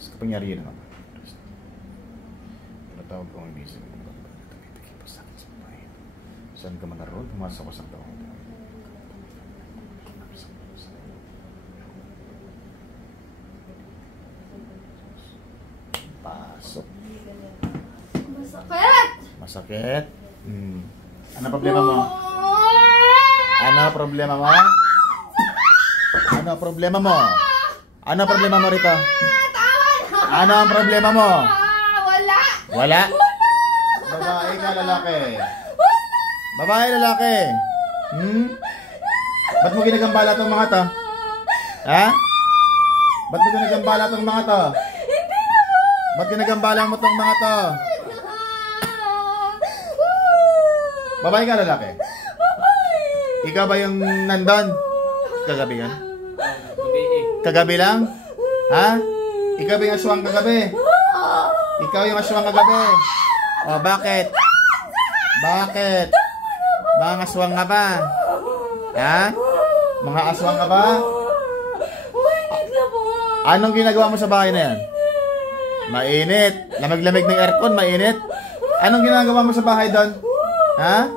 Sa kapangyarihan naman. Natawag ko ang ibig. Saan ka man naroon? Pumasok ko sa tao. Pasok. Masakit! Masakit? Ano problema mo? Ano problema mo? Ano problema mo? Ano problema mo rito? Ano ang problema mo? Wala! Wala? Babae ka, lalaki? Babae, lalaki? Ba't mo ginagambala tong mga to? Ha? Ba't mo ginagambala tong mga to? Ba't ginagambala mo tong mga to? Babae ka, lalaki? Ikaw ba yung nandun? Kagabi yan? Kagabi lang? Ha? Ikaw ba yung aswang kagabi? Ikaw yung aswang kagabi? O, bakit? Bakit? Mga aswang ka ba? Ha? Mga aswang ka ba? Anong ginagawa mo sa bahay na yan? Mainit. Lamig-lamig ng aircon, mainit. Anong ginagawa mo sa bahay doon? Ha?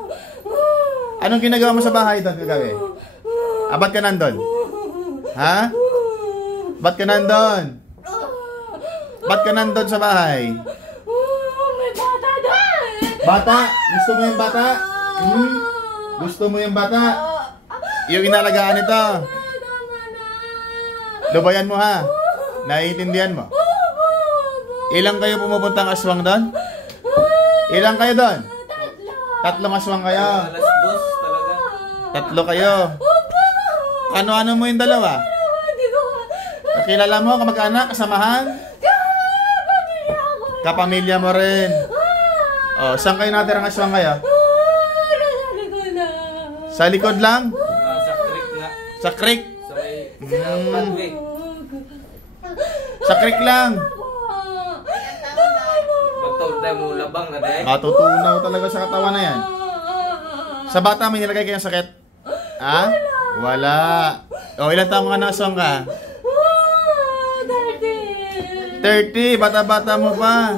Anong ginagawa mo sa bahay doon kagabi? Ba't ka nandun? Ha? Ba't ka nandun? Ba't ka nandun sa bahay? May bata doon! Bata? Gusto mo yung bata? Gusto mo yung bata? Yung inalagaan ito. Lubayan mo ha. Naiintindihan mo. Ilang kayo pumupuntang aswang doon? Ilang kayo doon? Tatlong aswang kayo. Alas 2 talaga. Tatlo kayo. Ano-ano mo yung dalawa? Nakilala mo, kamag-anak, kasamahan? Kapamilya mo rin. Oh, saan kayo natirang aswang kayo? Sa likod lang? Sa creek nga. Sa creek? Sa may pathway. Sa creek lang. Magtawag tayo mo labang na dahil. Matutunaw talaga sa katawan na yan. Sa bata, may nilagay kayong sakit? Ha? Wala. O, ilang taong ka na aswang ka? 30. Bata-bata mo pa.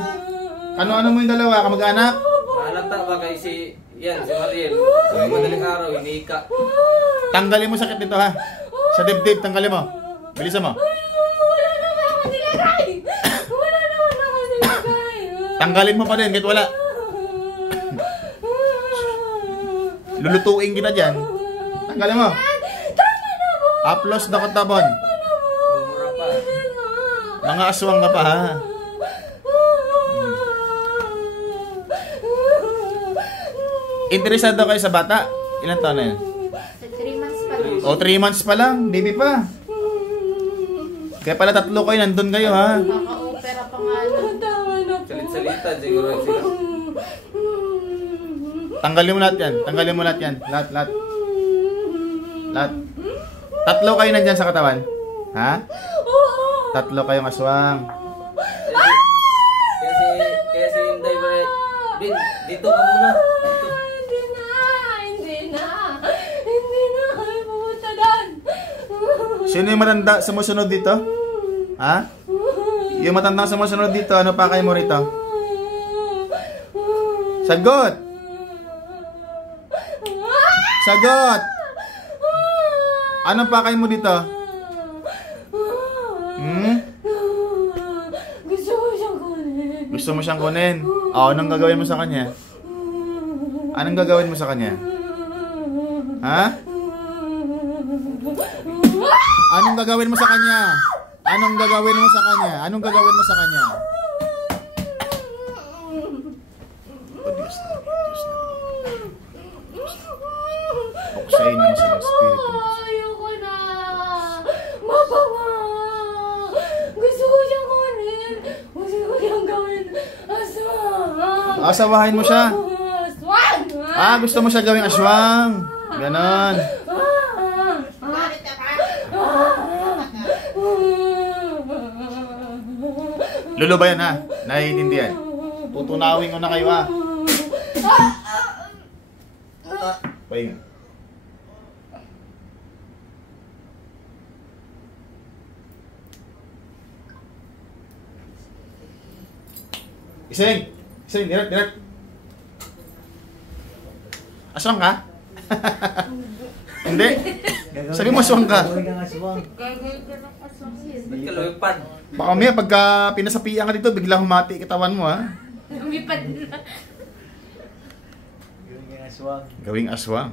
Ano-ano mo yung dalawa? Kamag-anak? Mahalata ba kay si Mariel? Kung madaling araw, hinika. Tanggalin mo sakit dito ha. Sa dibdib, tanggalin mo. Bilisan mo. Tanggalin mo pa din, kahit wala. Lulutuin kita dyan. Tanggalin mo. Aplos na katabon. Mumura pa. Mga aswang ka pa ha. Interesado kayo sa bata? Ilan taon na yan? 3 months pa lang. O 3 months pa lang, baby pa. Kaya pala tatlo kayo, nandun kayo ha. Kaka-opera pa nga lang. Salit-salita siguro sila. Tanggalin mo lahat yan. Tanggalin mo lahat yan. Lahat, lahat. Lahat. Tatlo kayo nandyan sa katawan. Ha? Tatlo kayong aswang. Kaya si Inday ba Bin, dito ka muna. Dito. Hindi na kami pumunta doon. Sino yung matanda sumusunod dito? Ha? Yung matandang sumusunod dito, ano pa kayo mo rito? Sagot! Sagot! Ano pa kayo mo dito? Gusto ko siyang kunin. Gusto mo siyang kunin? O, anong gagawin mo sa kanya? Anong gagawin mo sa kanya? Ha? Anong gagawin mo sa kanya? Anong gagawin mo sa kanya? Anong gagawin mo sa kanya? Oh, Diyos na, Diyos na. Buksayin naman sa mga spirito. Ayoko na. Mapama. Gusto ko siyang kunin. Gusto ko siyang gawin. Aswang. Asawahin mo siya. Aswang. Gusto mo siya gawing aswang. Ganon. Lulo ba yan ha? Naiintindihan. Tutunawin ko na kayo ha. Pahinga. Ising! Ising, direct. Aswang ka? Hindi. Sabi mo aswang ka. Gagawin kang aswang. Gagawin ka ng aswang yan. Ba't ka lumipad? Baka may pagka pinasapian ka dito, biglang humati katawan mo ha. Lumipad na. Gagawin kang aswang. Gawing aswang.